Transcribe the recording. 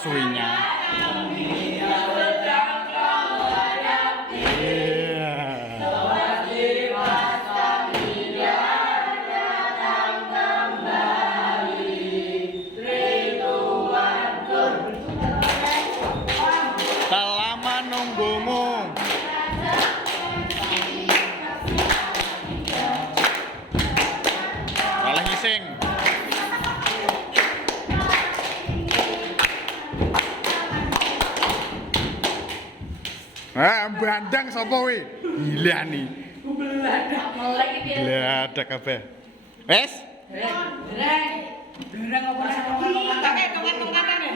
suwinya. Lama nunggumu. Malah ngising. Bandang sapa kuwi? Gila nih. Beladak melek iki. Beladak kabeh. Wes? Dereng apa nek tongkat-tongkatane?